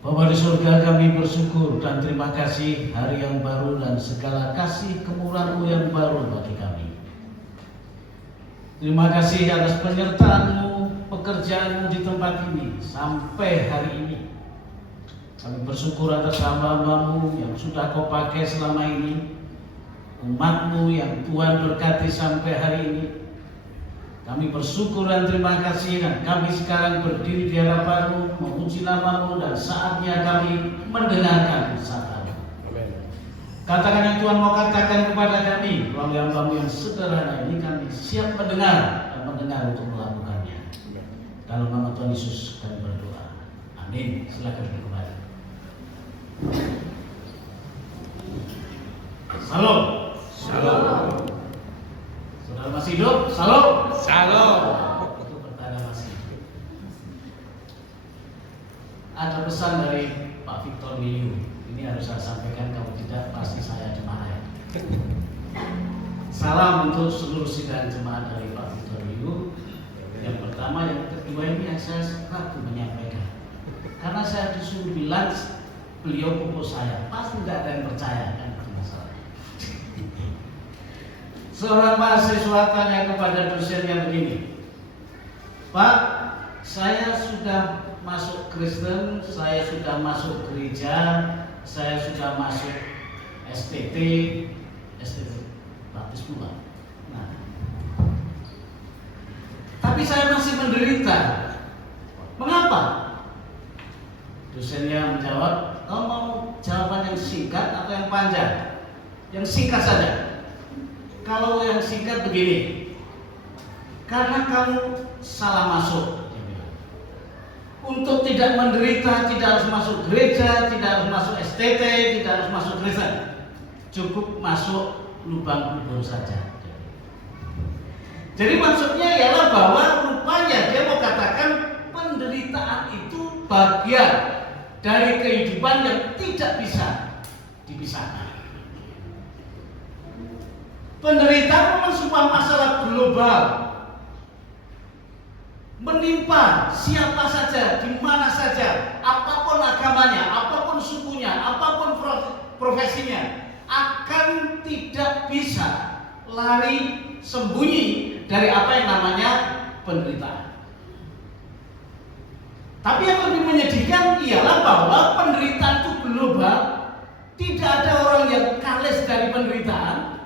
Bapa di surga, kami bersyukur dan terima kasih hari yang baru dan segala kasih kemurahan-Mu yang baru bagi kami. Terima kasih atas penyertaan-Mu, pekerjaan-Mu di tempat ini sampai hari ini. Kami bersyukur atas hamba-hamba-Mu yang sudah Kau pakai selama ini, umat-Mu yang Tuhan berkati sampai hari ini. Kami bersyukur dan terima kasih, dan kami sekarang berdiri di hadapan-Mu, memuji nama-Mu, dan saatnya kami mendengarkan sabda-Mu. Katakan yang Tuhan mau katakan kepada kami melalui hamba-Mu yang sederhana ini, kami siap mendengar dan mendengar untuk melakukannya. Dalam nama Tuhan Yesus kami berdoa. Amin. Silakan duduk kembali. Salam. Salam. Saudara masih hidup? Salam. Salam. Itu pertanda masih hidup. Ada pesan dari Pak Victor Liu. Ini harus saya sampaikan, kalau tidak pasti saya dimarahin. Salam untuk seluruh sidang jemaat dari Pak Victor Liu. Yang pertama, yang kedua ini saya ragu menyampaikan. Karena saya disuruh bilang beliau pupuk saya, pasti tidak ada yang percaya kan, itu masalah. Seorang mahasiswa tanya kepada dosennya begini, Pak, saya sudah masuk Kristen, saya sudah masuk gereja, saya sudah masuk STT baptis pula. Nah, tapi saya masih menderita. Mengapa? Dosennya menjawab, kau mau jawaban yang singkat atau yang panjang? Yang singkat saja. Kalau yang singkat begini, karena kamu salah masuk. Untuk tidak menderita, tidak harus masuk gereja, tidak harus masuk STT, tidak harus masuk Kristen. Cukup masuk lubang kubur saja. Jadi maksudnya ialah bahwa rupanya dia mau katakan penderitaan itu bagian dari kehidupan yang tidak bisa dipisahkan. Penderitaan memang sebuah masalah global, menimpa siapa saja, di mana saja, apapun agamanya, apapun sukunya, apapun profesinya, akan tidak bisa lari sembunyi dari apa yang namanya penderitaan. Tapi yang lebih menyedihkan ialah bahwa penderitaan itu global, tidak ada orang yang kalis dari penderitaan.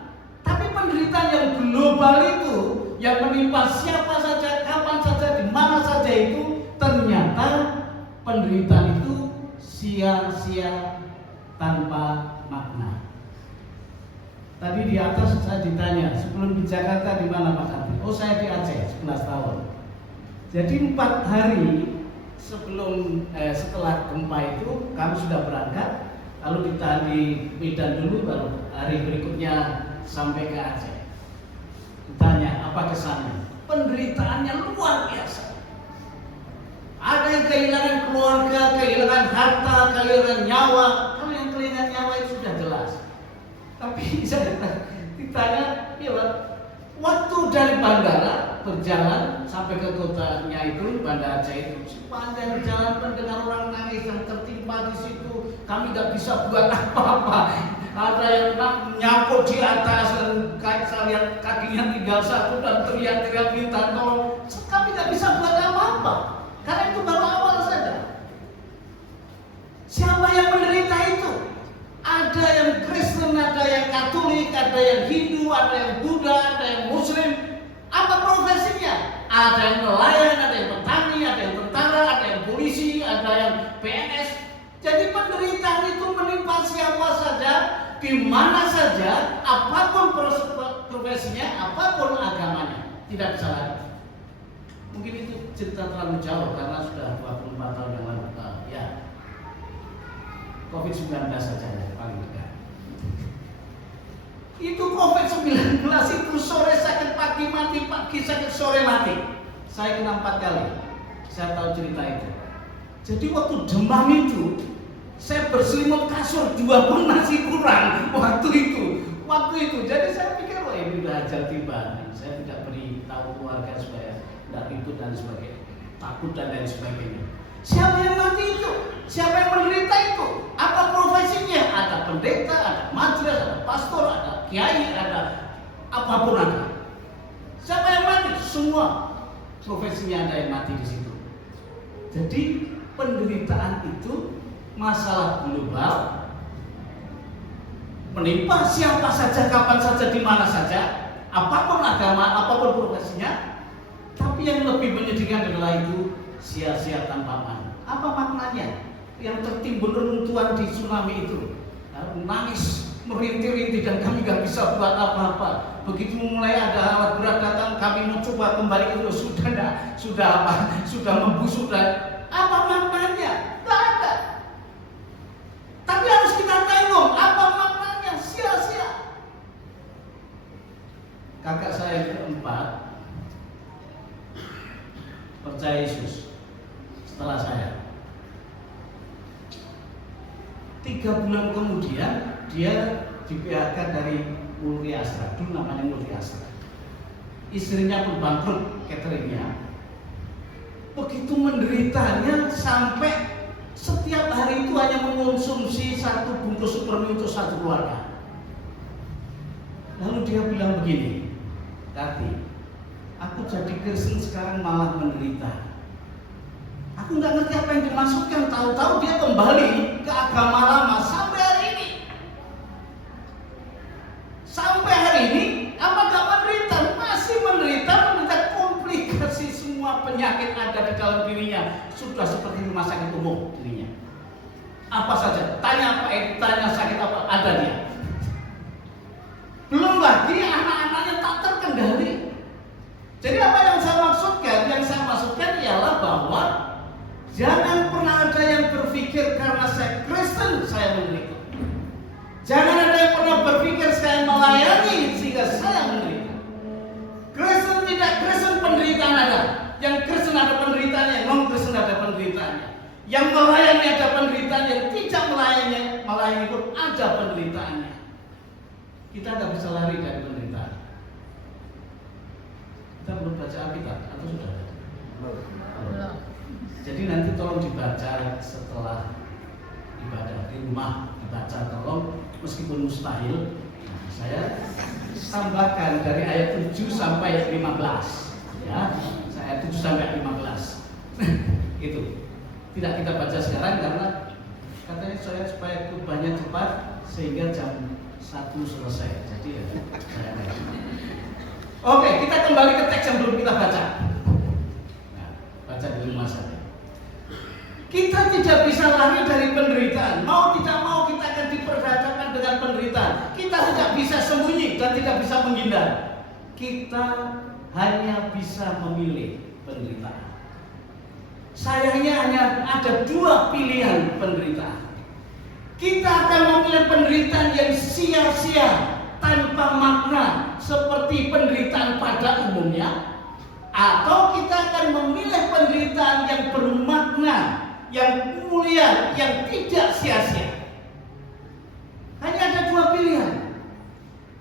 Tapi penderitaan yang global itu, yang menimpa siapa saja, kapan saja, di mana saja itu, ternyata penderitaan itu sia-sia tanpa makna. Tadi di atas saya ditanya, sebelum di Jakarta di mana Pak Karti? Oh, saya di Aceh 11 tahun. Jadi 4 hari setelah gempa itu kami sudah berangkat, lalu ditahan di Medan dulu, baru hari berikutnya sampai ke Aceh. Ditanya apa kesannya? Penderitaannya luar biasa. Ada yang kehilangan keluarga, kehilangan harta, kehilangan nyawa. Kalau yang kehilangan nyawa itu sudah jelas. Tapi saya ditanya, ya, waktu dari bandara berjalan sampai ke kotanya itu, Banda Aceh itu, sepanjang jalan mendengar orang nangis yang tertimpa di situ. Kami tidak bisa buat apa-apa. Ada yang nyangkut di atas dan saya lihat kakinya tinggal satu dan teriak-teriak minta tolong. Kami tidak bisa buat apa-apa karena itu baru awal saja. Siapa yang menderita itu? Ada yang Kristen, ada yang Katolik, ada yang Hindu, ada yang Buddha, ada yang Muslim. Apa profesinya? Ada yang nelayan, ada yang petani, ada yang tentara, ada yang polisi, ada yang PNS. Jadi penderitaan itu menimpa siapa saja, di mana saja, apapun profesinya, apapun agamanya, tidak bisa lari. Mungkin itu cerita terlalu jauh karena sudah 24 tahun yang lalu. Ya, COVID-19 saja yang paling dekat. Itu COVID-19 itu sore sakit, pagi mati, pagi sakit, sore mati. Saya kena 4 kali. Saya tahu cerita itu. Jadi waktu demam itu, saya berselimut kasur 2 pun masih kurang waktu itu. Jadi saya pikir, wah ini udah ajal tiba. Saya tidak beritahu keluarga supaya tidak ribut dan sebagainya, takut dan lain sebagainya. Siapa yang mati itu? Siapa yang menderita? kiai, ada apapun ada. Siapa yang mati? Semua profesinya ada yang mati di situ. Jadi penderitaan itu masalah global, menimpa siapa saja, kapan saja, di mana saja, apapun agama, apapun profesinya. Tapi yang lebih menyedihkan adalah itu sia-sia tanpa makna. Apa maknanya? Yang tertimbun reruntuhan di tsunami itu, nangis merintih-rintih dan kami gak bisa buat apa-apa. Begitu mulai ada alat berat datang, kami mau coba kembali itu sudah membusuk dan apa maknanya? Gak ada. Tapi harus kita tengok apa maknanya, sia-sia. Kakak saya yang keempat percaya Yesus setelah saya. 3 bulan kemudian dia di-PHK dari Multi Astra, dulu namanya Multi Astra. Istrinya pun bangkrut cateringnya. Begitu menderitanya sampai setiap hari itu hanya mengonsumsi 1 bungkus supermie untuk 1 keluarga. Lalu dia bilang begini, Tati, aku jadi Kristen sekarang malah menderita. Aku nggak ngerti apa yang dimaksudkan. Tahu-tahu dia kembali ke agama lama sampai hari ini. Sampai hari ini, apa nggak menderita? Masih menderita komplikasi semua penyakit ada di dalam dirinya. Sudah seperti rumah sakit umum dirinya. Apa saja, tanya sakit apa, ada dia. Belum lagi anak-anaknya tak terkendali. Jadi apa yang saya maksudkan? Yang saya maksudkan ialah bahwa jangan pernah ada yang berpikir karena saya Kristen saya menderita. Jangan ada yang pernah berpikir saya melayani sehingga saya menderita. Kristen tidak Kristen penderitaan ada. Yang Kristen ada penderitaannya, yang non-Kristen ada penderitaannya. Yang melayani ada penderitaan, yang tidak melayani pun ada penderitaannya. Kita tidak bisa lari dari penderitaan. Kita belum baca Alkitab atau sudah? Belum. Jadi nanti tolong dibaca setelah ibadah di rumah, dibaca tolong meskipun mustahil. Saya tambahkan dari ayat 7 sampai 15 ya. Ayat 7 sampai 15. Itu. Tidak kita baca sekarang karena katanya saya supaya khotbahnya cepat sehingga jam 1 selesai. Jadi ya, saya Oke, kita kembali ke teks yang belum kita baca. Nah, baca di rumah saja. Kita tidak bisa lari dari penderitaan. Mau tidak mau kita akan diperhadapkan dengan penderitaan. Kita tidak bisa sembunyi dan tidak bisa menghindar. Kita hanya bisa memilih penderitaan. Sayangnya hanya ada 2 pilihan penderitaan. Kita akan memilih penderitaan yang sia-sia tanpa makna seperti penderitaan pada umumnya, atau kita akan memilih penderitaan yang bermakna, yang mulia, yang tidak sia-sia. Hanya ada 2 pilihan.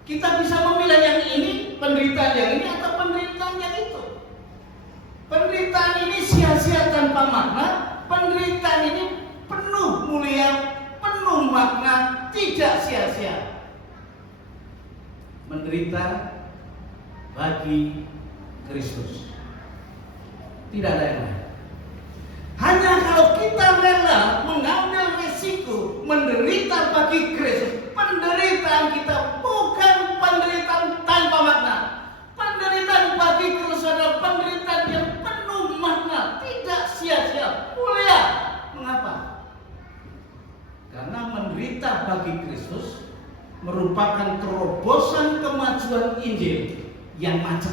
Kita bisa memilih yang ini, penderitaan yang ini, atau penderitaan yang itu. Penderitaan ini sia-sia tanpa makna, penderitaan ini penuh mulia, penuh makna, tidak sia-sia. Menderita bagi Kristus. Tidak ada yang lain. Hanya kalau kita rela mengambil risiko menderita bagi Kristus, penderitaan kita bukan penderitaan tanpa makna. Penderitaan bagi Kristus adalah penderitaan yang penuh makna, tidak sia-sia, mulia. Mengapa? Karena menderita bagi Kristus merupakan terobosan kemajuan Injil yang macet.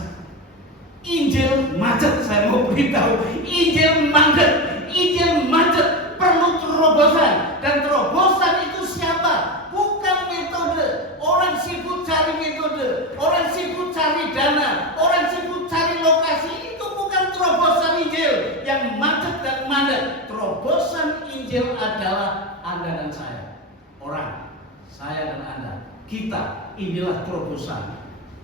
Injil macet, saya mau beritahu. Injil macet, perlu terobosan. Dan terobosan itu siapa? Bukan metode. Orang sibuk cari metode, orang sibuk cari dana, orang sibuk cari lokasi. Itu bukan terobosan Injil yang macet dan mandat. Terobosan Injil adalah Anda dan saya. Orang, saya dan Anda, kita, inilah terobosan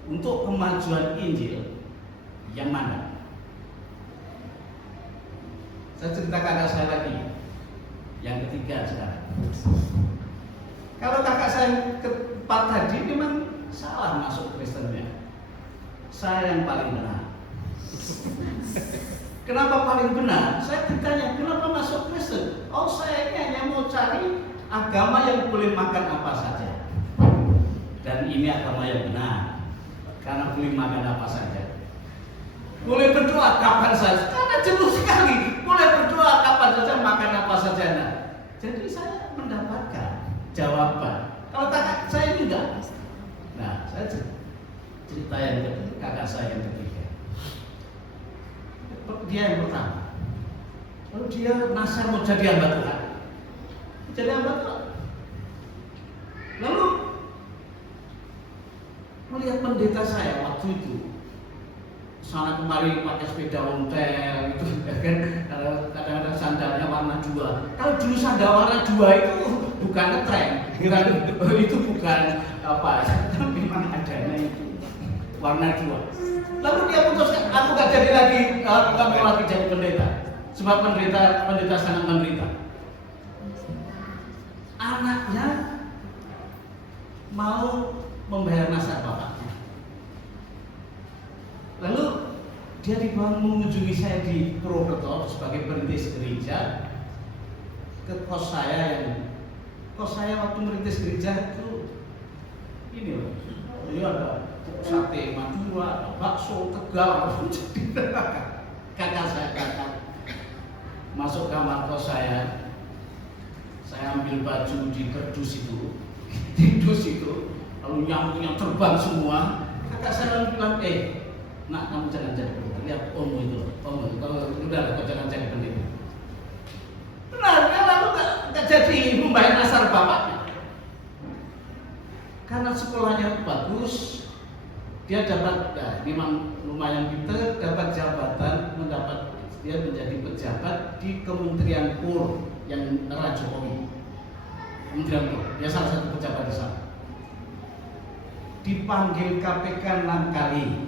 untuk kemajuan Injil yang mana? Saya cerita kakak saya lagi, yang ketiga sekarang. Kalau kakak saya keempat tadi memang salah masuk Kristennya. Saya yang paling benar. Kenapa paling benar? Saya ditanya, kenapa masuk Kristen? Oh, saya ini hanya mau cari agama yang boleh makan apa saja. Dan ini agama yang benar, karena boleh makan apa saja. Boleh berdoa kapan saja, karena jenuh sekali. Boleh berdoa kapan saja, makan apa saja. Nah, jadi saya mendapatkan jawaban. Kalau kakak saya ini enggak. Nah, saya cerita yang ketiga, kakak saya yang ketiga. Dia yang pertama. Lalu dia nasar mau jadi hamba Tuhan. Jadi hamba Tuhan. Lalu melihat pendeta saya waktu itu sana kemari pakai sepeda ontel itu kan, kadang-kadang sandalnya warna 2. Kalau dulu sandal warna 2 itu bukan ngetren, itu bukan apa, memang adanya itu warna 2. Lalu dia putuskan, aku gak jadi lagi, gak mau lagi jadi pendeta, sebab pendeta sangat menderita. Anaknya mau membayar nasar bapaknya. Lalu dia dibawa mengunjungi saya di Purwokerto sebagai perintis gereja ke kos saya waktu merintis gereja itu ini loh, ada sate Madura, ada bakso Tegal, kakak masuk kamar kos saya ambil baju di kerdus itu, lalu nyamuknya terbang semua. Kakak saya bilang, nak, kamu jangan jadi pendeta. Lihat om itu, kalau udah kau jangan jadi pendeta. Benar, dia lalu nggak jadi membayar nasar bapaknya. Karena sekolahnya bagus, dia dapat, memang lumayan pintar, dapat jabatan, dia menjadi pejabat di Kementerian PUR yang era Jokowi. Kementerian PUR, dia salah satu pejabat di sana. Dipanggil KPK 6 kali.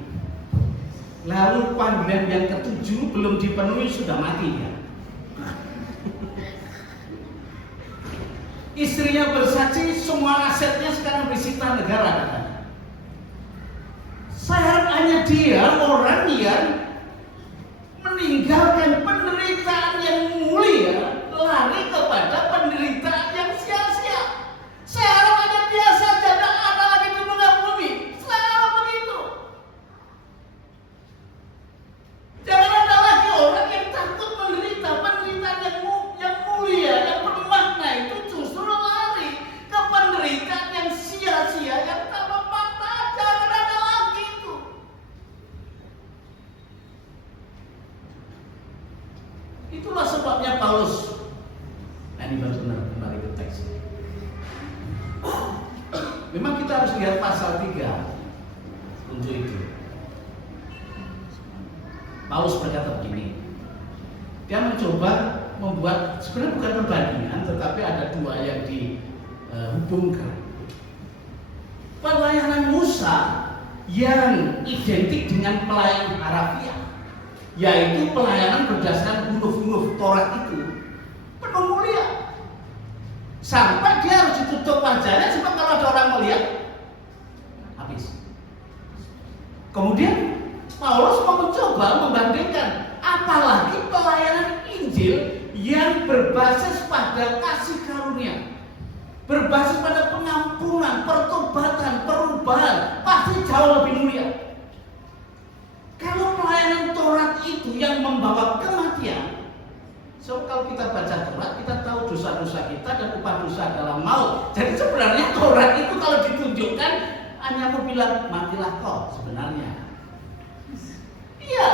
Lalu panggilan yang ke-7 belum dipenuhi sudah mati ya. Istrinya bersaksi semua asetnya sekarang disita negara katanya. Saya hanya dia orang yang meninggalkan penderitaan yang mulia lari kepada penderitaan yang sia-sia. Saya harap hanya dia saja, tidak ada lagi di muka bumi. Selalu begitu. Jangan ada lagi orang yang takut menderita penderitaan yang mulia, yang bermakna. Itu justru lari ke penderitaan yang sia-sia, yang tak bermakna. Jangan ada lagi itu. Itulah sebabnya Paulus. Nah, ini baru benar kembali ke teks. Memang kita harus lihat pasal 3 untuk itu. Paulus berkata begini. Dia mencoba membuat, sebenarnya bukan perbandingan, tetapi ada dua yang dihubungkan. Pelayanan Musa yang identik dengan pelayanan harafiah, yaitu pelayanan berdasarkan huruf-huruf Taurat itu penuh mulia. Sampai dia harus ditutup wajahnya sebab kalau ada orang melihat habis. Kemudian Paulus mau mencoba membandingkan, apalagi pelayanan Injil yang berbasis pada kasih karunia, berbasis pada pengampunan, pertobatan, perubahan, pasti jauh lebih mulia. Kalau pelayanan Taurat itu yang membawa kematian, so kalau kita baca Taurat, kita tahu dosa-dosa kita dan upah dosa adalah maut. Jadi sebenarnya Taurat itu kalau ditunjukkan hanya mau bilang matilah kau sebenarnya. Iya.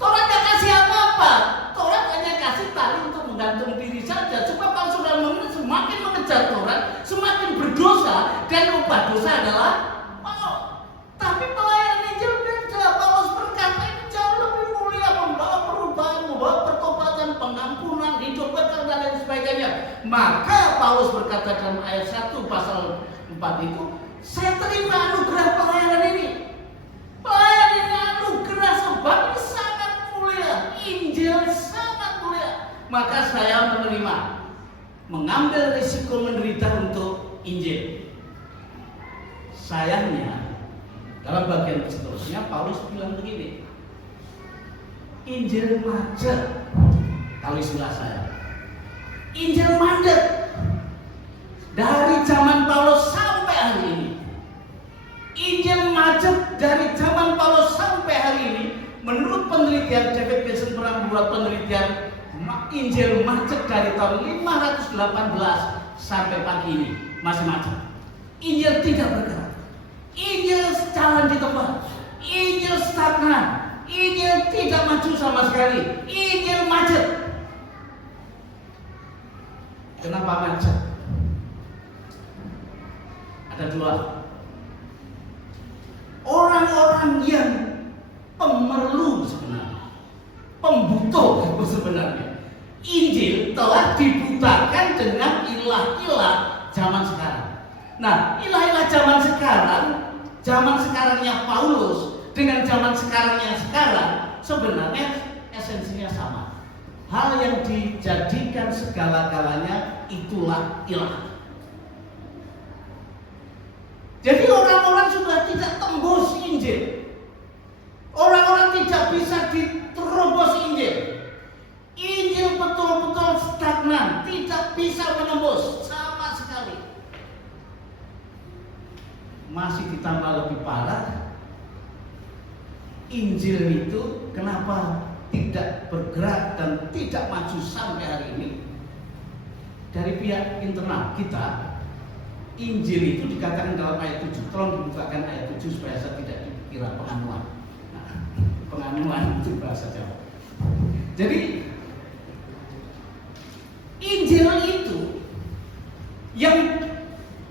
Taurat gak kasih apa-apa. Taurat hanya kasih tali untuk menggantung diri saja. Sebab kalau sudah semakin mengejar Taurat, semakin berdosa dan upah dosa adalah maut. Tapi pelayanan Injil beda. Paulus berkata ini jauh lebih mulia, membawa perubahan, membawa pertobatan, pengampunan, hidup kekal dan lain sebagainya. Maka Paulus berkata dalam ayat 1 pasal 4 itu, saya terima anugerah pelayanan ini. Pelayanan ini anugerah sebab ini sangat mulia. Injil sangat mulia. Maka saya menerima, mengambil risiko menderita untuk Injil. sayangnya dalam bagian seterusnya Paulus bilang begini, Injil macet, kalau istilah saya, Injil mandet dari zaman Paulus sampai hari ini. Injil macet dari zaman Paulus sampai hari ini. Menurut penelitian, David Wilson pernah membuat penelitian, Injil macet dari tahun 518 sampai pagi ini masih macet. Injil tidak bergerak. Injil jalan di tempat. Injil stagnan. Injil tidak maju sama sekali. Injil macet. Kenapa macet? Ada dua. Orang-orang yang pemerlu sebenarnya, pembutuh sebenarnya. Injil telah dibutakan dengan ilah-ilah zaman sekarang. Nah, ilah-ilah zaman sekarangnya Paulus dengan zaman sekarangnya sekarang sebenarnya esensinya sama. Hal yang dijadikan segala-galanya itulah ilah. Jadi orang-orang sudah tidak tembus Injil. Orang-orang tidak bisa diterobos Injil. Injil betul-betul stagnan, tidak bisa menembus sama sekali. Masih ditambah lebih parah, Injil itu kenapa tidak bergerak dan tidak maju sampai hari ini? Dari pihak internal kita, Injil itu dikatakan dalam ayat 7. Tolong dibukakan ayat 7 supaya saya tidak dikira penganuan. Penganuan itu bahasa Jawa. Jadi Injil itu yang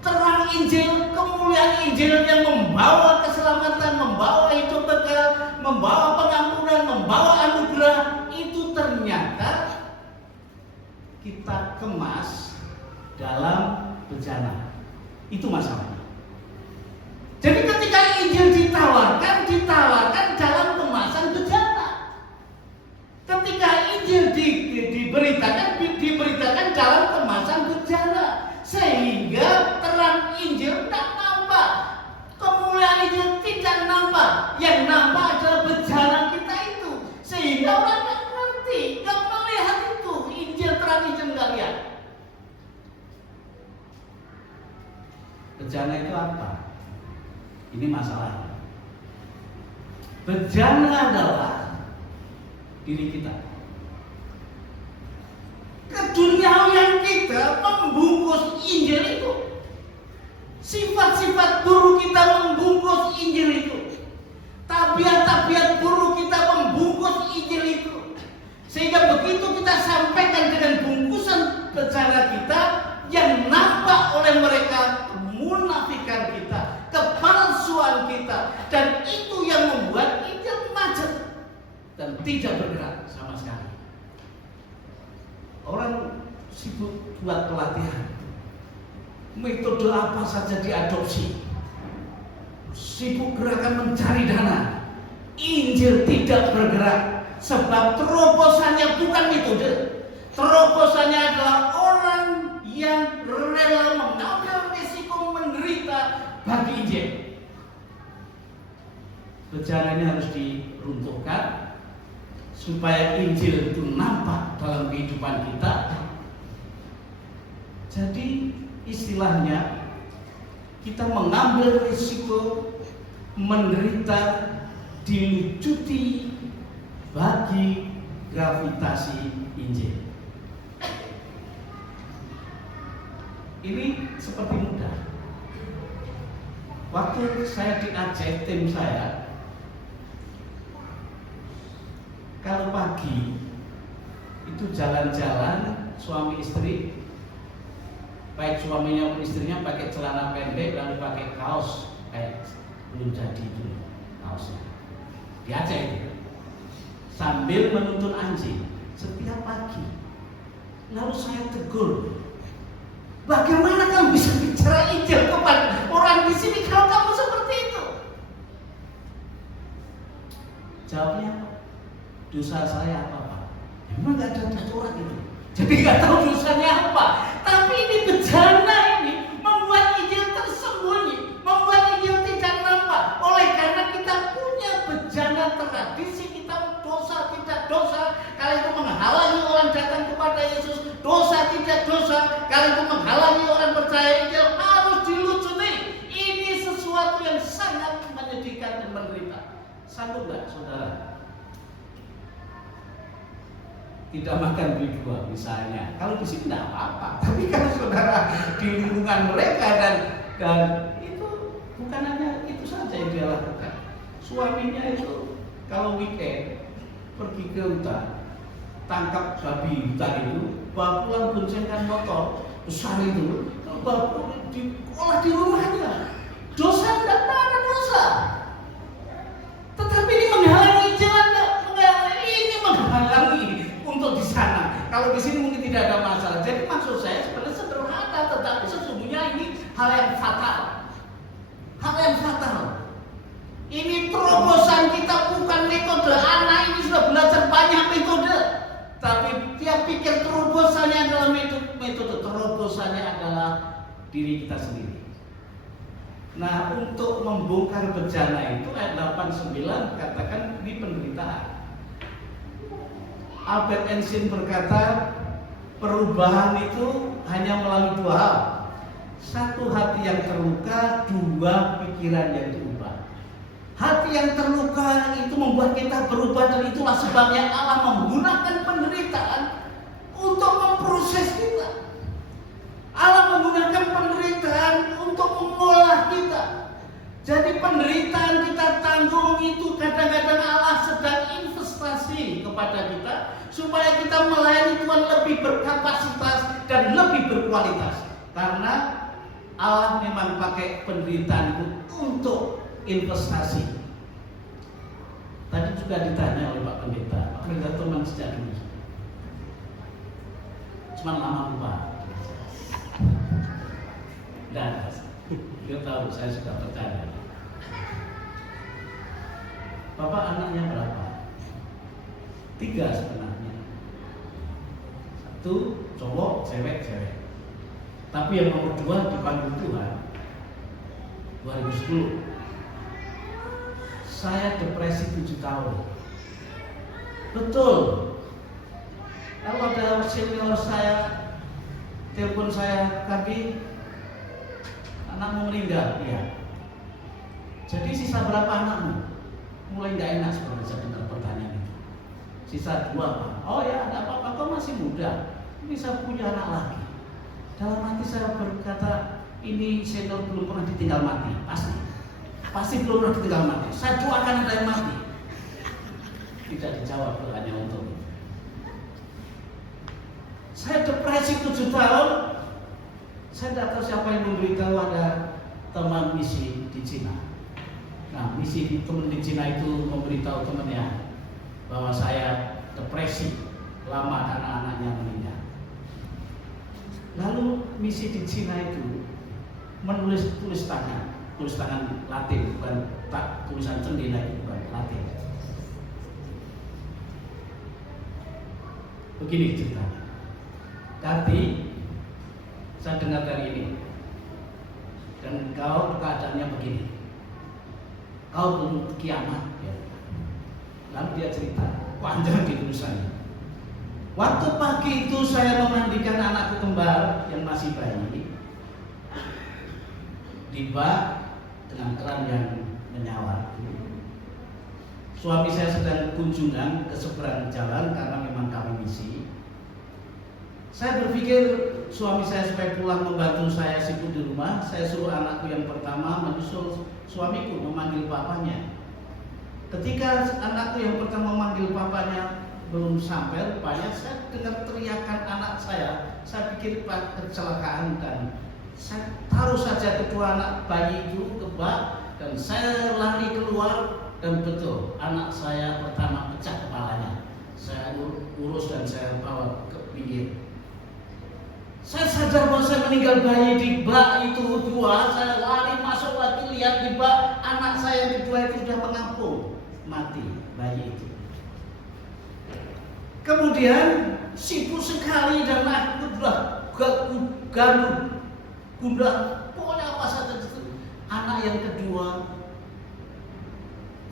terang Injil, kemuliaan Injil yang membawa keselamatan, membawa hidup kekal, membawa pengampunan, membawa anugerah, itu ternyata kita kemas dalam bejana. Itu masalahnya. Jadi ketika Injil ditawarkan dalam kemasan bejana. Ketika Injil diberitakan dalam kemasan bejana, sehingga terang Injil tidak nampak, kemuliaan Injil tidak nampak. Yang nampak adalah bejana kita itu, sehingga orang tidak mengerti, tidak melihat itu Injil, terang Injil nggak lihat. Bejana itu apa? Ini masalahnya. Bejana adalah diri kita. Keduniawian kita membungkus Injil itu. Sifat-sifat buruk kita membungkus Injil itu. Tabiat-tabiat buruk kita membungkus Injil itu. Sehingga begitu kita sampaikan dengan bungkusan bejana kita, yang nampak oleh mereka kemunafikan kita, kepalsuan kita, dan itu yang membuat Injil macet dan tidak bergerak sama sekali. Orang sibuk buat pelatihan, metode apa saja diadopsi, sibuk gerakan mencari dana. Injil tidak bergerak sebab terobosannya bukan metode. Terobosannya adalah orang yang rela mengambil risiko menderita bagi Injil. Bejana ini harus diruntuhkan supaya Injil itu nampak dalam kehidupan kita. Jadi istilahnya kita mengambil risiko menderita dilucuti bagi gravitasi Injil. Ini seperti mudah. Waktu saya di Aceh, tim saya, kalau pagi itu jalan-jalan suami istri, baik suaminya maupun istrinya pakai celana pendek lalu pakai kaos kayak belum jadi itu kaosnya di Aceh itu, sambil menuntun anjing setiap pagi. Lalu saya tegur, bagaimana kamu bisa bicara Injil kepada orang di sini kalau kamu seperti itu? Jawabnya, dosa saya apa Pak? Memang nggak ada aturan itu, jadi nggak tahu dosanya apa. Tapi ini bejana ini membuat Injil tersembunyi, membuat Injil Yesus, dosa tidak dosa, kalau itu menghalangi orang percaya Injil harus dilucuti. Ini sesuatu yang sangat menyedihkan dan menderita. Sanggup nggak saudara? Tidak makan duit dua misalnya. Kalau di sini tidak apa-apa. Tapi kalau saudara di lingkungan mereka dan itu bukan hanya itu saja yang dia lakukan. Suaminya itu kalau weekend pergi ke hutan, tangkap babi hutan itu, bawa pulang boncengkan motor besar itu, bawa diolah di rumahnya. Dosa tidak ada dosa. Tetapi ini menghalangi jalan, ini menghalangi untuk di sana. Kalau di sini mungkin tidak ada masalah. Jadi maksud saya sebenarnya sederhana, tetapi sesungguhnya ini hal yang fatal. Hal yang fatal. Ini terobosan kita bukan metode. Anak ini sudah belajar banyak metode, tapi dia pikir terobosannya adalah metode. Terobosannya adalah diri kita sendiri. Nah, untuk membongkar bejana itu ayat 89 katakan di penderitaan. Albert Einstein berkata, perubahan itu hanya melalui dua hal. Satu, hati yang terluka. Dua, pikiran yang diubah. Hati yang terluka itu membuat kita berubah, dan itulah sebabnya Allah menggunakan penderitaan untuk memproses kita. Allah menggunakan penderitaan untuk mengolah kita. Jadi penderitaan kita tanggung itu kadang-kadang Allah sedang investasi kepada kita supaya kita melayani Tuhan lebih berkapasitas dan lebih berkualitas. Karena Allah memang pakai penderitaan itu untuk investasi. Tadi juga ditanya oleh Pak Pendeta. Pak Pendeta teman sejak dulu. Cuma lama lupa. Dan dia tahu saya sudah percaya. Bapak anaknya berapa? 3 sebenarnya. 1 cowok, cewek. Tapi yang nomor 2 dipanggil Tuhan 2010. Saya depresi 7 tahun. Betul. Kalau ada senior saya telepon saya, tadi anakmu meninggal, iya. Jadi sisa berapa anakmu? Mulai nggak enak sebenarnya saya dengar pertanyaan itu. Sisa 2, Pak. Oh ya, nggak apa-apa, kau masih muda, bisa punya anak lagi. Dalam hati saya berkata, ini senior belum pernah ditinggal mati, pasti belum pernah ditinggal mati. Saya doakan ada yang mati. Tidak dijawab doanya untuk itu. Saya depresi 7 tahun. Saya tidak tahu siapa yang memberitahu ada teman misi di Cina. Nah, misi teman di Cina itu memberitahu temannya bahwa saya depresi lama karena anaknya meninggal. Lalu misi di Cina itu menulis tulis tangan Latin, bukan tak tulisan cendela itu, bukan Latin. Begini ceritanya. Tapi saya dengar dari ini, dan kau keadaannya begini, kau belum kiamat ya. Lalu dia cerita panjang di tulisannya. Waktu pagi itu saya memandikan anakku kembar yang masih bayi di bak dengan keran yang menyala. Suami saya sedang kunjungan ke seberang jalan karena memang kami misi. Saya berpikir suami saya supaya pulang membantu saya sibuk di rumah. Saya suruh anakku yang pertama menyusul suamiku memanggil papanya. Ketika anakku yang pertama memanggil papanya belum sampai, rupanya saya dengar teriakan anak saya. Saya pikir kecelakaan dan saya taruh saja kedua anak bayi itu ke bak dan saya lari keluar, dan betul anak saya pertama pecah kepalanya. Saya urus dan saya bawa ke pinggir. Saya sadar bahwa saya meninggal bayi di bak itu 2. Saya lari masuk lagi, lihat di bak anak saya yang kedua itu sudah mengapung, mati bayi itu. Kemudian sibuk sekali dan aku sudah gaduh, gundah, pokoknya apa saja itu. Anak yang kedua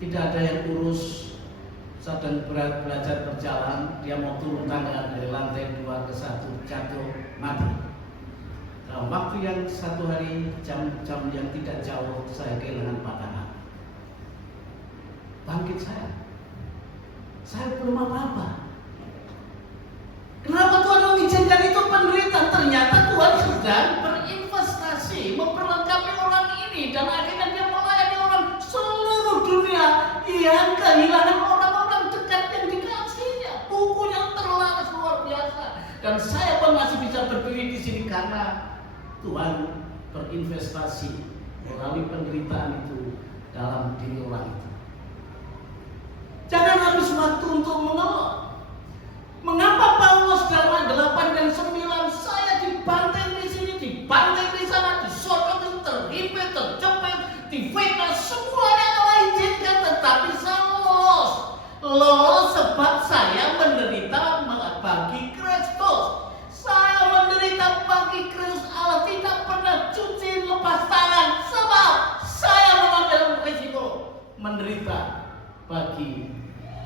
tidak ada yang urus, sedang belajar berjalan, dia mau turun tangga dari lantai 2 ke 1, jatuh, mati. Dalam waktu yang satu hari, jam-jam yang tidak jauh, saya kehilangan pandangan. Bangkit saya belum apa-apa. Kenapa Tuhan mengizinkan itu penderitaan? Ternyata Tuhan sedang berinvestasi, memperlengkapi orang ini, dan akhirnya dia melayani orang seluruh dunia yang kehilangan orang-orang dekat yang dikasihinya. Bukunya terlaras luar biasa, dan saya pun masih bisa berdiri di sini karena Tuhan berinvestasi melalui penderitaan itu dalam diri orang itu. Jangan habis waktu untuk mengeluh. Mengapa Paulus dalam 8 dan 9 saya dibanting di sini, dibanting di sana, disodok, terhimpit, terjepit, difitnah, semuanya Allah izinkan, tetapi saya lolos sebab saya menderita bagi Kristus. Saya menderita bagi Kristus. Allah tidak pernah cuci lepas tangan sebab saya mengambil risiko menderita bagi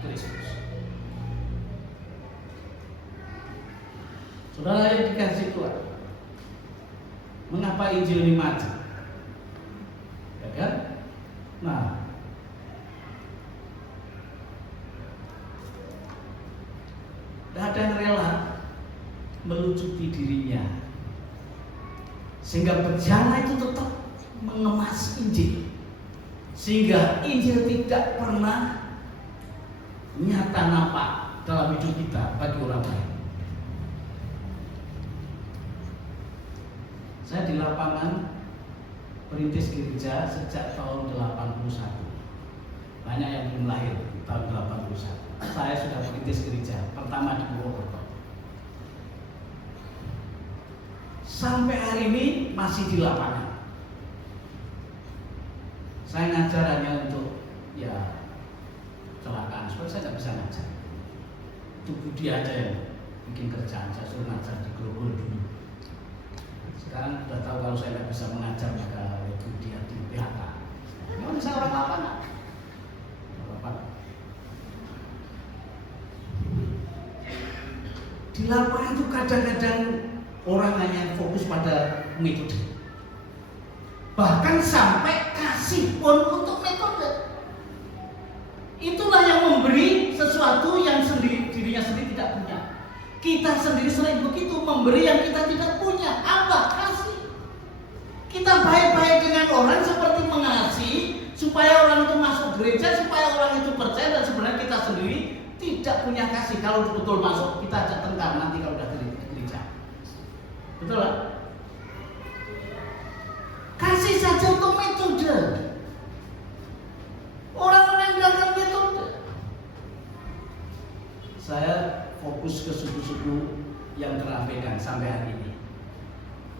Kristus. Saudara yang dikasih Tuhan, mengapa Injil ini maju? Ya kan? Nah, tidak ada yang rela melucuti dirinya, sehingga berjalan itu tetap mengemas Injil, sehingga Injil tidak pernah nyata nampak dalam hidup kita bagi orang lain. Saya di lapangan perintis gereja sejak tahun 81. Banyak yang belum lahir tahun 81. Saya sudah perintis gereja pertama di Purwokerto. Sampai hari ini masih di lapangan. Saya ngajar hanya untuk kecelakaan, sebab saya tidak bisa ngajar. Itu Budi aja yang bikin kerjaan, saya suruh ngajar di Grogol dulu. Sekarang sudah tahu kalau saya tidak bisa mengajar, maka itu dia di PHK. Memang saya orang lapangan. Di lapangan itu kadang-kadang orang hanya fokus pada metode. Bahkan sampai kasih pun untuk metode. Itulah yang memberi sesuatu yang dirinya sendiri tidak punya. Kita sendiri sering begitu, memberi yang kita tidak punya. Apa? Kasih. Kita baik-baik dengan orang seperti mengasihi, supaya orang itu masuk gereja, supaya orang itu percaya, dan sebenarnya kita sendiri tidak punya kasih. Kalau betul masuk, kita ajak tengkar nanti kalau udah di gereja. Betul lah? Kasih saja untuk metode. Orang-orang yang belajar metode. Saya fokus ke suku-suku yang terabaikan sampai hari ini.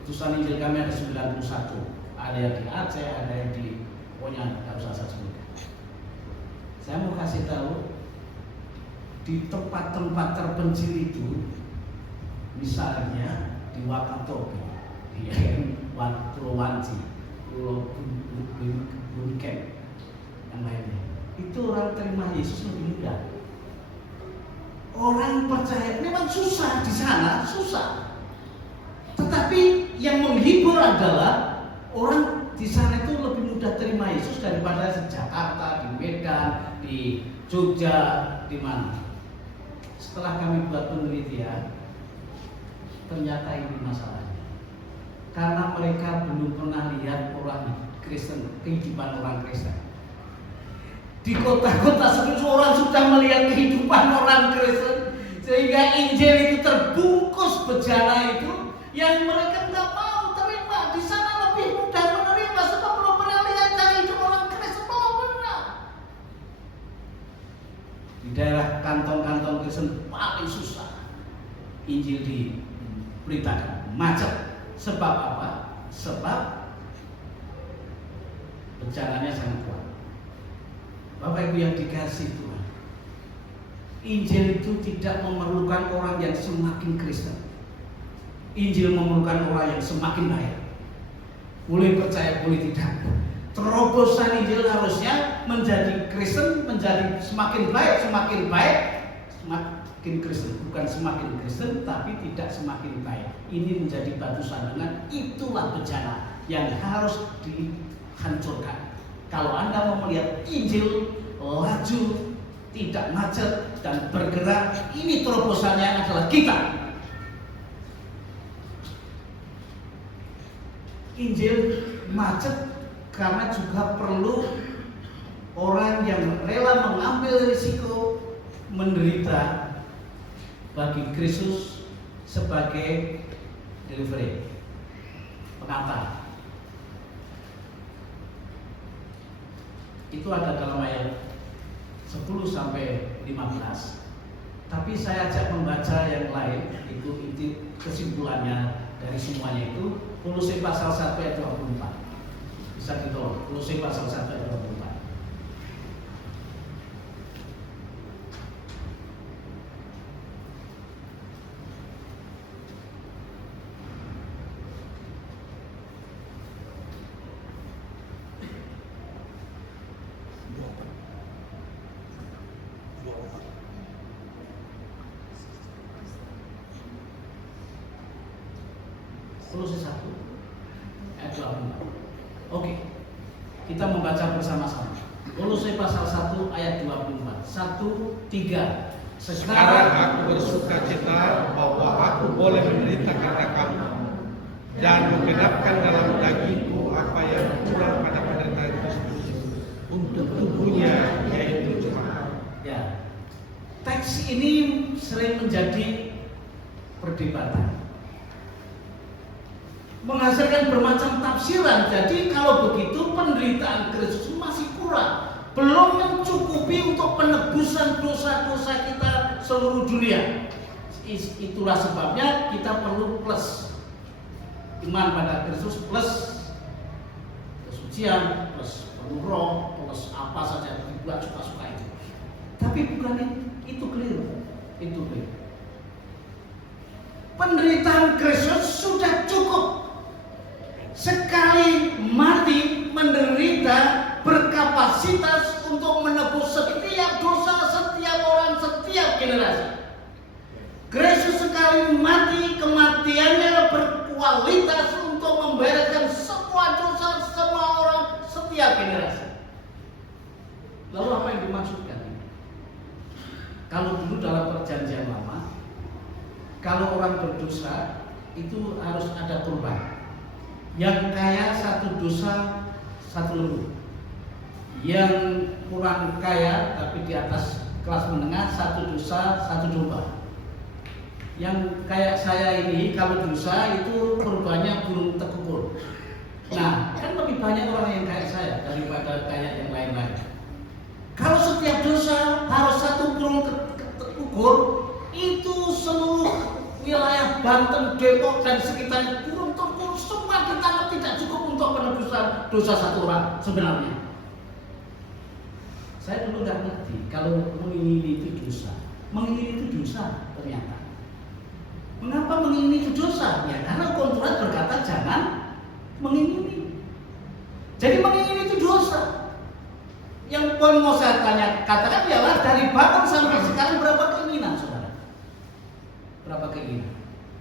Utusan Injil kami ada 91. Ada yang di Aceh, ada yang di pokoknya tidak usah saya sebutkan. Saya mau kasih tahu, di tempat-tempat terpencil itu, misalnya di Wakatobi, di Pulau Wanci, Pulau Bunken, yang lainnya, itu orang terima Yesus lebih mudah. Orang percaya memang susah di sana, susah. Tetapi yang menghibur adalah orang di sana itu lebih mudah terima Yesus daripada di Jakarta, di Medan, di Jogja, di mana. Setelah kami buat penelitian, ternyata ini masalahnya. Karena mereka belum pernah lihat orang Kristen, kehidupan orang Kristen. Di kota-kota seluruh orang sudah melihat kehidupan orang Kristen, sehingga Injil itu terbungkus bejana itu yang mereka tidak mau terima. Di sana lebih mudah menerima sebab belum pernah lihat cara hidup orang Kristen, belum pernah. Di daerah kantong-kantong Kristen paling susah Injil diberitakan, macet. Sebab apa? Sebab bejananya sangat kuat. Bapak Ibu yang dikasih Tuhan, Injil itu tidak memerlukan orang yang semakin Kristen. Injil memerlukan orang yang semakin baik. Boleh percaya, boleh tidak. Terobosan Injil harusnya menjadi Kristen, menjadi semakin baik, semakin Kristen, bukan semakin Kristen, tapi tidak semakin baik. Ini menjadi batu sandungan, itulah bejana yang harus dihancurkan. Kalau Anda mau melihat Injil laju, tidak macet dan bergerak, ini terobosannya adalah kita. Injil macet karena juga perlu orang yang rela mengambil risiko menderita bagi Kristus sebagai delivery, pengantar. Itu ada dalam ayat 10 sampai 15. Tapi saya ajak membaca yang lain, itu inti kesimpulannya dari semuanya itu Kolose pasal 1 ayat 24. Bisa ditolong, Kolose pasal 1 ayat 24. Kolose 1 ayat 24. Oke, kita membaca bersama-sama. Kolose pasal 1 ayat 24. 1, 3. Sekarang aku bersuka cita bahwa aku boleh menderita karena kamu dan menggenapkan dalam dagingku apa yang kurang pada penderitaan Kristus untuk tubuhnya, yaitu jemaat. Ya, teks ini sering menjadi perdebatan, menghasilkan bermacam tafsiran. Jadi kalau begitu penderitaan Kristus masih kurang, belum mencukupi untuk penebusan dosa-dosa kita seluruh dunia. Itulah sebabnya kita perlu plus iman pada Kristus, plus kesucian, plus penuh roh, plus apa saja dibuat suka-suka itu. Tapi bukan itu keliru, itu keliru. Penderitaan Kristus sudah cukup. Sekali mati menderita berkapasitas untuk menebus setiap dosa, setiap orang, setiap generasi. Kristus sekali mati, kematiannya berkualitas untuk membereskan semua dosa, semua orang, setiap generasi. Lalu apa yang dimaksudkan? Kalau dulu dalam perjanjian lama, kalau orang berdosa itu harus ada kurban. Yang kaya satu dosa satu lembu, yang kurang kaya tapi di atas kelas menengah satu dosa satu domba. Yang kayak saya ini kalau dosa itu kurbannya burung tekukul. Nah, kan lebih banyak orang yang kayak saya daripada kayak yang lain-lain. Kalau setiap dosa harus satu burung tekukul, itu seluruh wilayah Banten, Depok dan sekitarnya burung tekukul semua ditangkap, tidak cukup untuk penebusan dosa satu orang sebenarnya. Saya dulu nggak ngerti kalau mengingini itu dosa. Mengingini itu dosa ternyata. Mengapa mengingini itu dosa? Ya karena hukum Taurat berkata jangan mengingini. Jadi mengingini itu dosa. Yang poin mau saya katakan ialah dari bangun sampai sekarang berapa keinginan saudara? Berapa keinginan?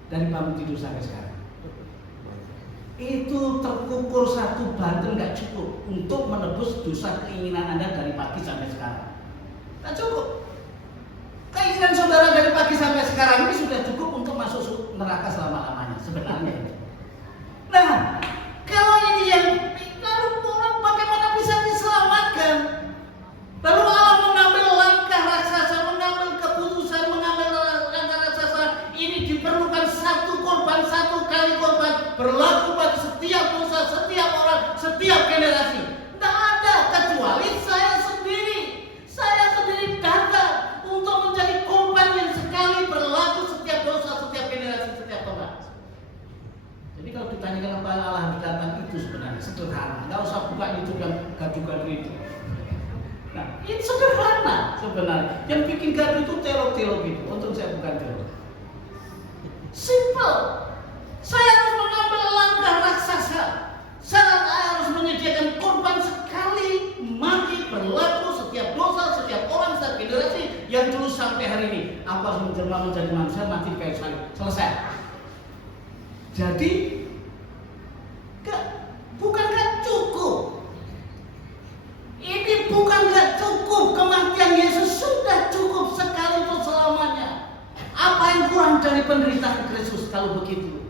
Dari bangun tidur sampai sekarang. Itu terkukur satu Banten nggak cukup untuk menebus dosa keinginan Anda dari pagi sampai sekarang. Nggak cukup. Keinginan saudara dari pagi sampai sekarang ini sudah cukup untuk masuk neraka selama-lamanya sebenarnya. Nah, kalau ini yang lalu orang bagaimana bisa diselamatkan? Lalu Allah mengambil langkah raksasa, mengambil keputusan, mengambil langkah raksasa. Ini diperlukan satu korban, satu kali korban berlaku bagi setiap dosa, setiap orang, setiap generasi. Tidak ada kecuali saya sendiri. Saya sendiri datang untuk menjadi korban yang sekali berlaku setiap dosa, setiap generasi, setiap orang. Jadi kalau ditanyakan apa Allah datang itu sebenarnya sederhana. Nggak usah buka YouTube yang gaduh-gaduh itu. Nah, ini sederhana sebenarnya. Yang bikin gaduh itu teolog-teolog itu. Untung saya bukan teolog. Simple. Saya harus mengambil langkah raksasa. Saya harus menyediakan korban hari ini. Aku harus menjelma menjadi manusia, mati di kayu salib. Selesai. Jadi bukan gak cukup. Ini bukan gak cukup. Kematian Yesus sudah cukup sekali untuk selamanya. Apa yang kurang dari penderitaan Kristus kalau begitu?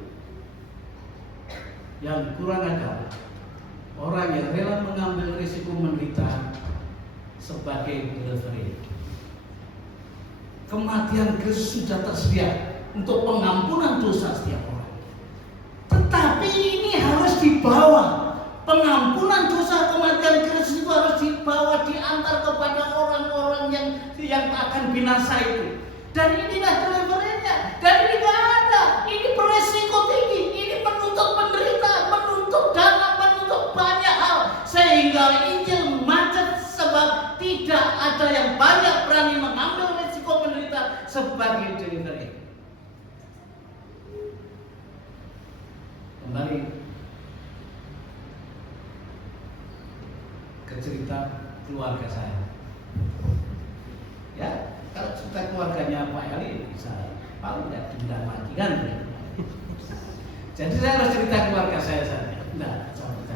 Yang kurang adalah orang yang rela mengambil risiko menderita sebagai delivery. Kematian Kristus sudah tersedia untuk pengampunan dosa setiap orang. Tetapi ini harus dibawa. Pengampunan dosa, kematian Kristus itu harus dibawa, diantar kepada orang-orang yang akan binasa itu. Dan inilah delivery-nya. Dan ini tidak ada. Ini beresiko tinggi. Ini menuntut penderitaan, menuntut dana, menuntut banyak hal. Sehingga Injil macet sebab tidak ada yang banyak berani mengambil resiko menderita sebagai delivery. Kembali ke cerita keluarga saya. Ya, kalau cerita keluarganya Pak Eli bisa paling tidak dendam lagi kan? Jadi saya harus cerita keluarga saya saja. Enggak, jangan.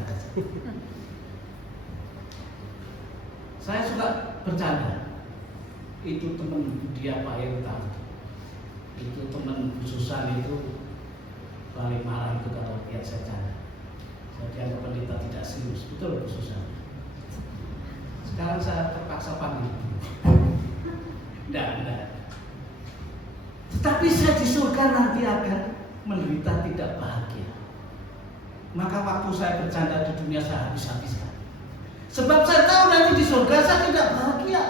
Saya suka bercanda. Itu teman dia Pak Irta. Itu teman Susan itu paling marah itu kalau lihat saya canda. Saya dianggap pendeta tidak serius. Betul Bu Susan. Sekarang saya terpaksa panggil. Enggak. Tetapi saya di surga nanti akan menderita tidak bahagia. Maka waktu saya bercanda di dunia saya habis-habiskan. Sebab saya tahu nanti di surga saya tidak bahagia.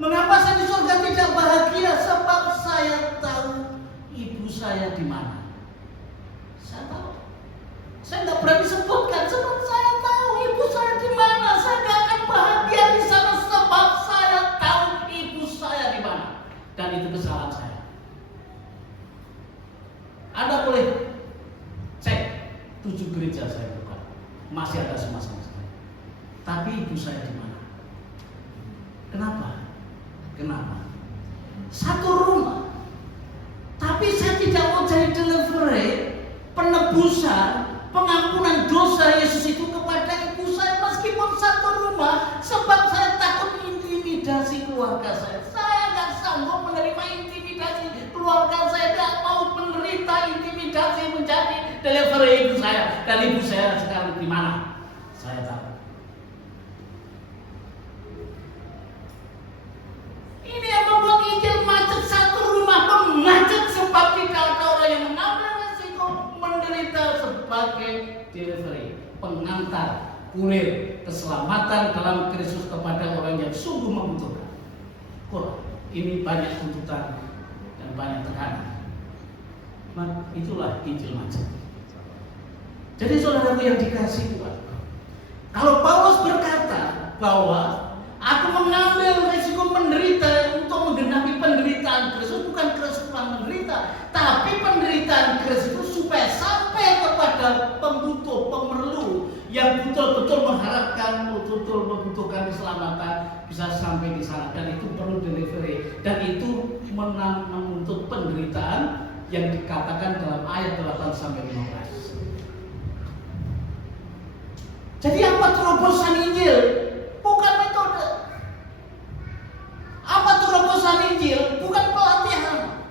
Mengapa saya di surga tidak bahagia? Sebab saya tahu ibu saya di mana. Saya tahu. Saya tidak berani sebutkan sebab saya tahu ibu saya di mana. Saya tidak akan bahagia di sana sebab saya tahu ibu saya di mana. Dan itu kesalahan saya. Anda boleh cek 7 gereja saya buka. Masih ada semasa. Tapi ibu saya di mana? Kenapa? Satu rumah. Tapi saya tidak mau jadi delivery, penebusan, pengampunan dosa Yesus itu kepada ibu saya meskipun satu rumah, sebab saya takut intimidasi keluarga saya. Saya nggak sanggup menerima intimidasi keluarga saya, tidak mau menderita intimidasi menjadi delivery ibu saya. Dan ibu saya sekarang di mana? Saya tahu. Ini yang membuat Injil macet, satu rumah pun macet sebab tidak ada orang yang mengambil resiko menderita sebagai delivery, pengantar, kurir keselamatan dalam Kristus kepada orang yang sungguh membutuhkan. Ini banyak tuntutan dan banyak tekanan. Itulah Injil macet. Jadi saudaraku yang dikasihi Tuhan, kalau Paulus berkata bahwa aku mengambil risiko menderita untuk menggenapi penderitaan Kristus, bukan Kristus yang menderita, tapi penderitaan Kristus itu supaya sampai kepada pembutuh, pemerlu yang betul-betul mengharapkan, betul-betul membutuhkan keselamatan bisa sampai di sana. Dan itu perlu delivery. Dan itu menuntut penderitaan yang dikatakan dalam ayat 8 sampai 15. Jadi apa terobosan Injil? Bukan metode. Apa terobosan Injil? Bukan pelatihan.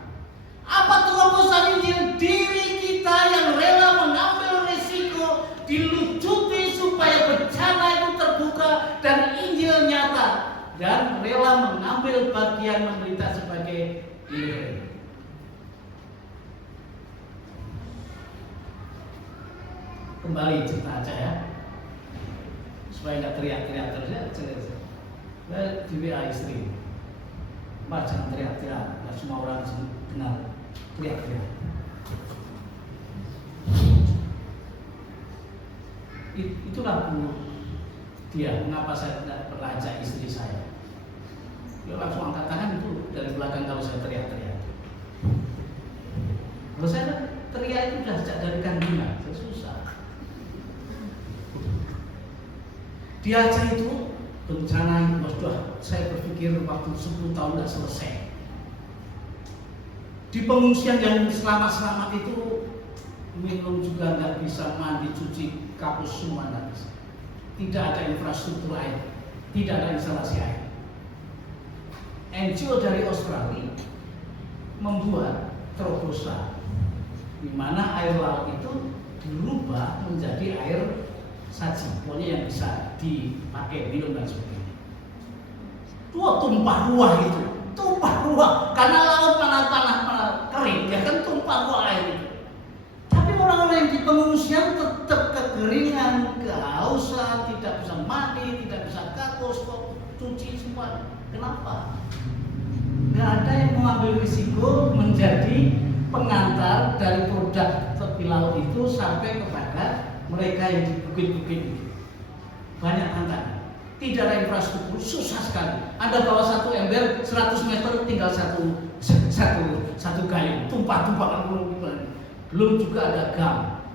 Apa terobosan Injil? Diri kita yang rela mengambil risiko, dilucuti supaya bencana itu terbuka dan Injil nyata, dan rela mengambil bagian menderita sebagai diri. Kembali cerita aja ya, supaya nggak teriak-teriak terus. Saya di WA istri, Mbak jangan teriak-teriak, nggak semua orang kenal teriak-teriak. Itulah dia mengapa saya tidak pernah ajak istri saya. Dia langsung angkat tangan itu dari belakang kalau saya teriak-teriak. Kalau saya teriak itu sudah sejak dari kandungan, saya susah. Dia aja itu bencana itu sudah, saya berpikir waktu 10 tahun tidak selesai. Di pengungsian yang selamat-selamat itu minum juga nggak bisa, mandi, cuci, kapus semua nggak bisa. Tidak ada infrastruktur air, tidak ada instalasi air. NGO dari Australia membuat terobosan di mana air laut itu dirubah menjadi air saji, pokoknya yang bisa dipakai minum dan sebagainya. Tumpah ruah itu, tumpah ruah karena laut tanah kering, ya kan tumpah ruah air itu. Tapi orang-orang yang di pengungsian tetap kekeringan, kehausan, tidak bisa mandi, tidak bisa kakus, cuci semua. Kenapa? Nggak ada yang mengambil risiko menjadi pengantar dari produk tepi laut itu sampai kepada mereka yang di bukit-bukit itu. Banyak tantangan. Tidak ada infrastruktur, susah sekali. Anda bawa satu ember 100 meter tinggal satu gayung, tumpah-tumpah. Belum juga ada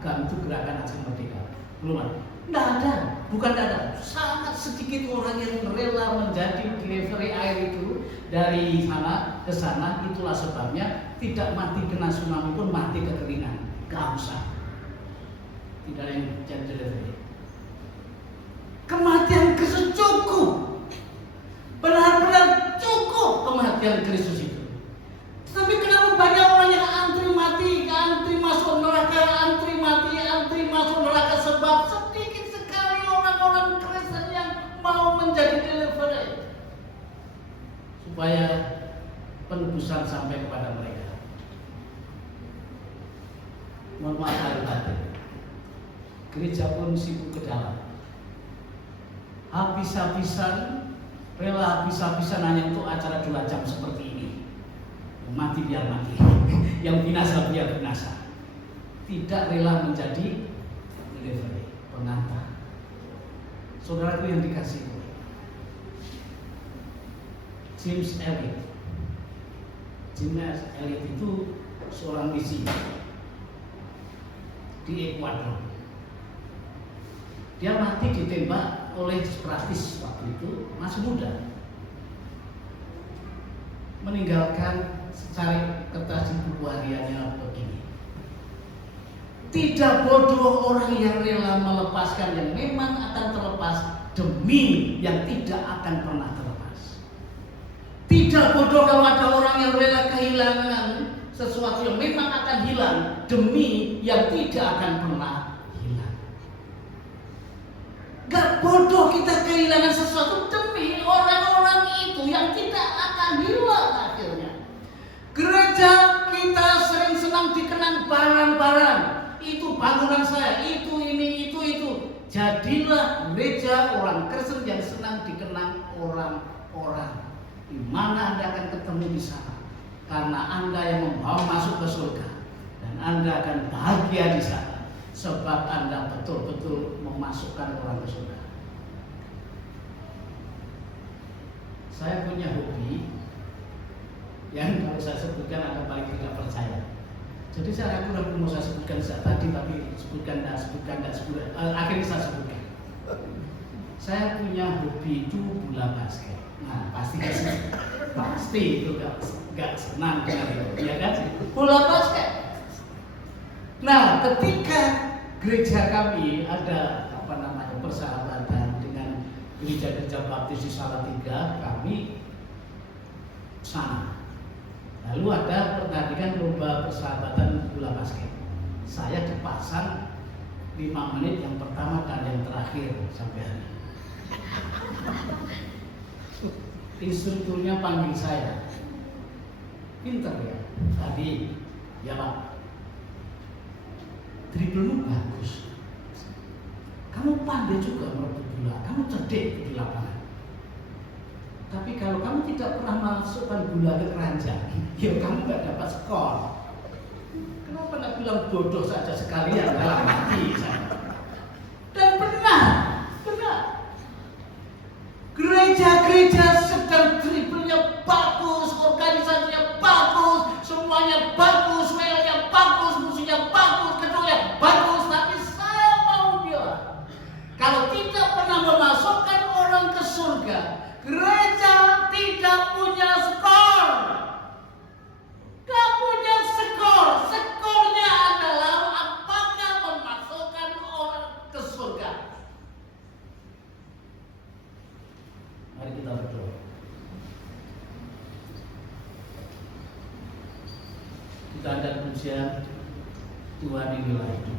GAM itu Gerakan Aceh Merdeka. Belum ada. Nggak ada, bukan tidak ada. Sangat sedikit orang yang rela menjadi delivery air itu dari sana ke sana. Itulah sebabnya tidak mati kena tsunami pun mati kekeringan, kehausan. Tidak ada yang jadi delivery. Kematian Kristus cukup, benar-benar cukup kematian Kristus itu. Tapi kenapa banyak orang yang antri mati, antri masuk neraka, antri mati, antri masuk neraka? Sebab sedikit sekali orang-orang Kristen yang mau menjadi delivery supaya penebusan sampai kepada mereka. Mohon maaf lahir batin, gereja pun sibuk ke dalam, habis-habisan, rela habis-habisan hanya untuk acara 2 jam seperti ini. Mati biar mati, yang binasa biar binasa. Tidak rela menjadi delivery, pengantar. Saudaraku yang dikasihi, James Elliot itu seorang misi di Ekuador. Dia mati ditembak oleh separatis waktu itu, masih muda. Meninggalkan secara kertas di buku hariannya begini: tidak bodoh orang yang rela melepaskan yang memang akan terlepas demi yang tidak akan pernah terlepas. Tidak bodoh kalau ada orang yang rela kehilangan sesuatu yang memang akan hilang demi yang tidak akan pernah hilang. Gak bodoh kita kehilangan sesuatu demi orang-orang itu yang tidak akan hilang akhirnya. Gereja kita sering senang dikenang barang-barang. Itu bangunan saya, itu ini, itu. Jadilah gereja orang Kristen yang senang dikenang orang-orang. Di mana Anda akan ketemu di sana? Karena Anda yang membawa masuk ke surga. Dan Anda akan bahagia di sana. Sebab Anda betul-betul memasukkan orang ke surga. Saya punya hobi yang kalau saya sebutkan Anda paling tidak percaya. Jadi saya ragu mau saya sebutkan sejak tadi, tapi sebutkan. Akhirnya saya sebutkan. Saya punya hobi itu bola basket. Nah, pasti itu nggak senang dengan itu, ya kan? Bola basket. Nah, ketika gereja kami ada persahabatan dengan gereja-gereja Baptis di Salatiga, kami sana. Lalu ada pertandingan lomba persahabatan bola basket. Saya dipasang 5 menit yang pertama dan yang terakhir sampai hari ini. Instrukturnya panggil saya, pinter ya, tadi ya Pak, dribblemu bagus, kamu pandai juga merebut bola, kamu cerdik di lapangan. Tapi kalau kamu tidak pernah masukkan bola ke keranjang, ya kamu nggak dapat skor. Kenapa nggak bilang bodoh saja sekalian dalam hati saya? Dan benar. Gereja-gereja sedang dribblenya bagus, organisasinya bagus, semuanya bagus, mainnya bagus, musuhnya bagus, keduanya bagus. Tapi saya mau bilang, kalau tidak pernah memasukkan orang ke surga, gereja tidak punya skor, gak punya pujian Tuhan inilah hidup.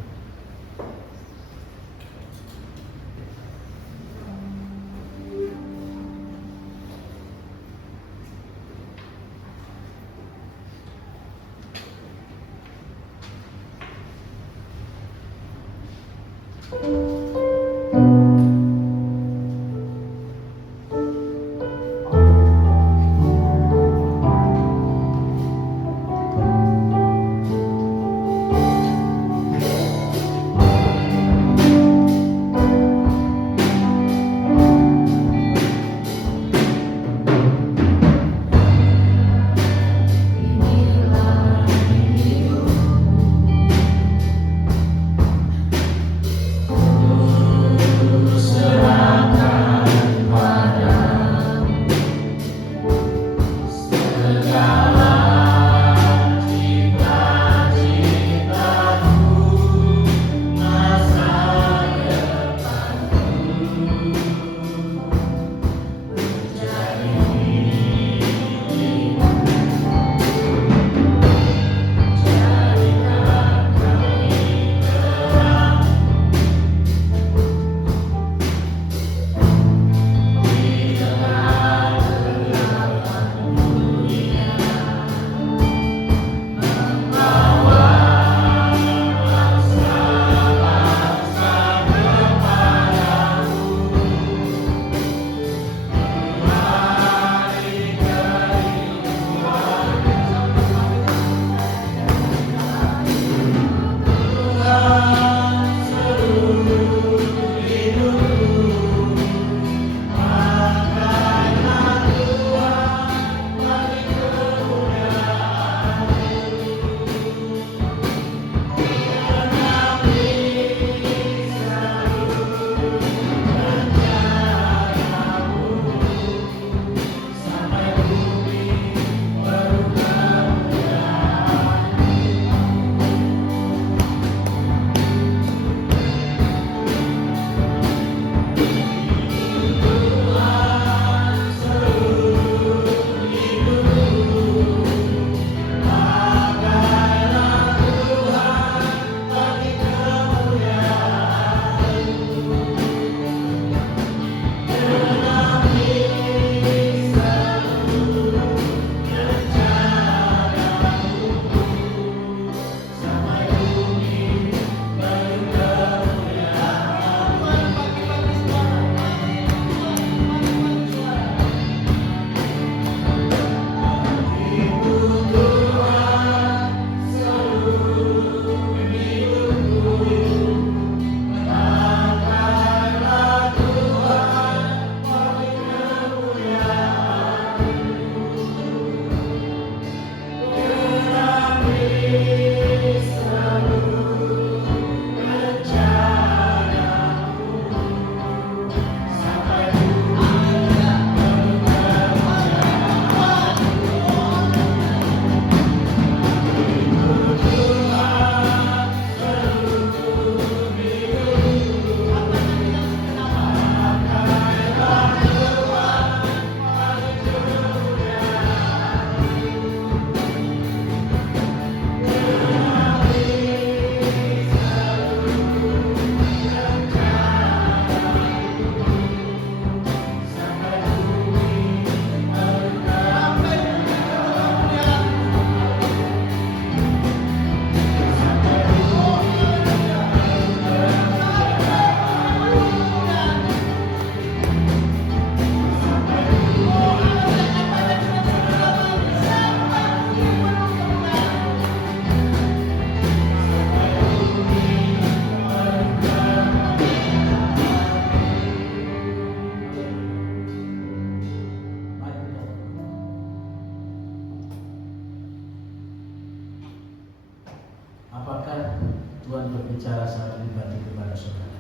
Apakah Tuhan berbicara secara pribadi kepada saudara?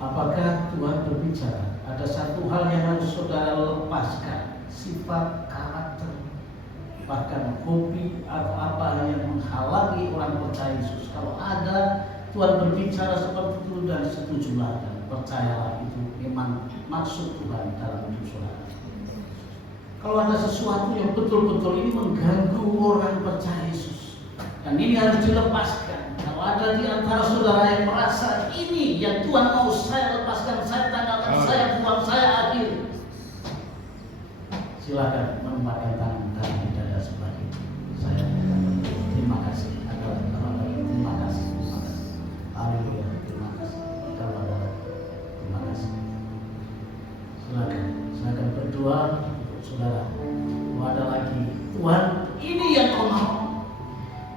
Apakah Tuhan berbicara? Ada satu hal yang harus saudara lepaskan, sifat karakter, bahkan hobi atau apa yang menghalangi orang percaya Yesus. Kalau ada Tuhan berbicara seperti itu, dan setujulah dan percayalah itu memang maksud Tuhan dalam hidup saudara. Kalau ada sesuatu yang betul-betul ini mengganggu orang percaya Yesus, dan ini harus dilepaskan. Kalau ada di antara saudara yang merasa ini yang Tuhan mau saya lepaskan, saya tanggalkan, saya buang, saya akhiri, silakan menempatkan tangan di dada sebelah kiri. Saya terima kasih. Terima kasih. Haleluya. Terima kasih. Terima kasih. Silakan berdoa untuk saudara. Kalau ada lagi, Tuhan, ini yang Kau mau.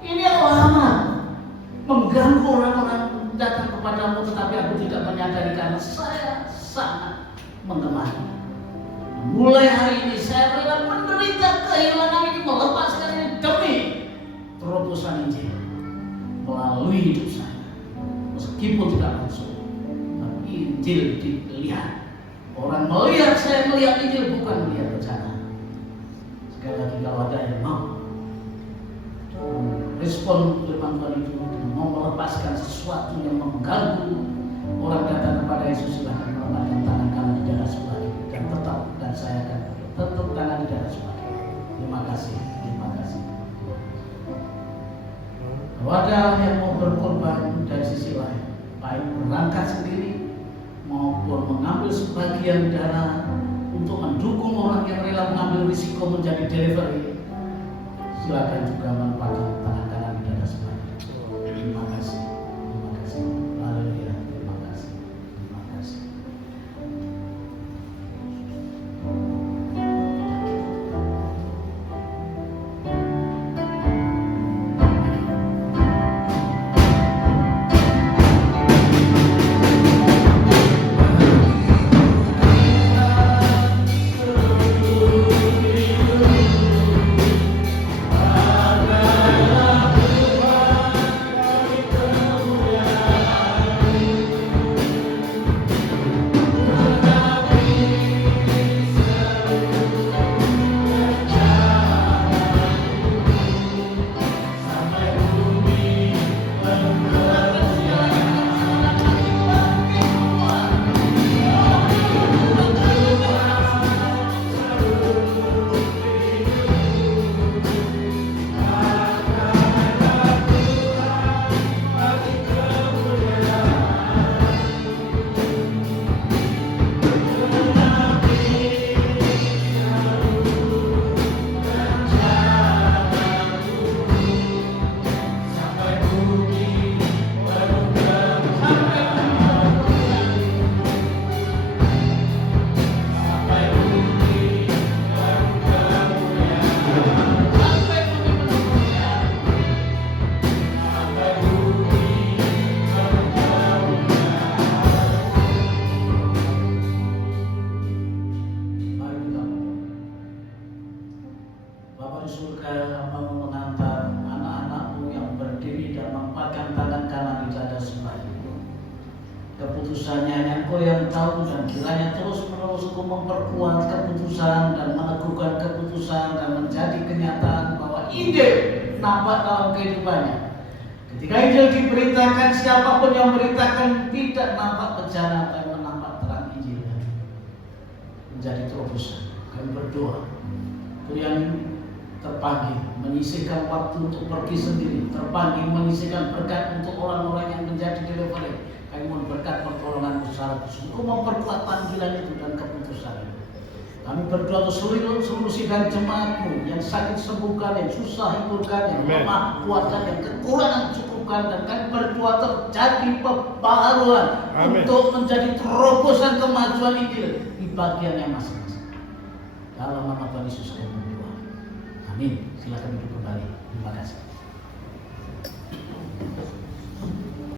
Ini yang lama mengganggu orang-orang datang kepadamu, tetapi aku tidak menyadari karena saya sangat mengemari. Mulai hari ini saya rela menderita kehilangan ini, melepaskan ini demi terobosan Injil melalui hidup saya. Meskipun tidak langsung, tapi Injil dilihat. Orang melihat saya melihat Injil, bukan melihat bencana. Sekali lagi, kalau ada yang mau respon firman Tuhan itu, mau melepaskan sesuatu yang mengganggu orang datang kepada Yesus, silahkan meletakkan tangan kanan di dada sebelah kiri dan tetap, dan saya akan tetap tangan di dada sebelah kiri. Terima kasih. Kalau ada yang mau berkorban dari sisi lain, baik berangkat sendiri maupun mengambil sebagian dana untuk mendukung orang yang rela mengambil risiko menjadi delivery, silakan juga manfaatkan tangan kanan di dada sebelah kiri. Terima kasih. Haleluya. Terima kasih. Keputusannya hanya Engkau yang tahu, dan kiranya terus-menerus Engkau memperkuat keputusan dan meneguhkan keputusan dan menjadi kenyataan bahwa Injil nampak dalam kehidupannya. Ketika Injil diberitakan, siapapun yang memberitakan tidak nampak bencana, tapi menampak terang Injil menjadi terobosan. Kami berdoa untuk yang terpanggil menyisihkan waktu untuk pergi sendiri, terpanggil menyisihkan berkat untuk orang-orang yang menjadi delivery. Kami mohon berkat pertolongan secara khusus untuk memperkuat panggilan itu dan keputusan itu. Kami berdoa untuk seluruh sidang jemaatmu yang sakit sembuhkan, yang susah hiburkan, yang lemah kuatkan, yang kekurangan cukupkan, dan kami berdoa terjadi pembaharuan untuk menjadi terobosan kemajuan Injil di bagiannya masing-masing. Dalam nama Tuhan Yesus kami berdoa. Amin. Silakan duduk kembali. Terima kasih.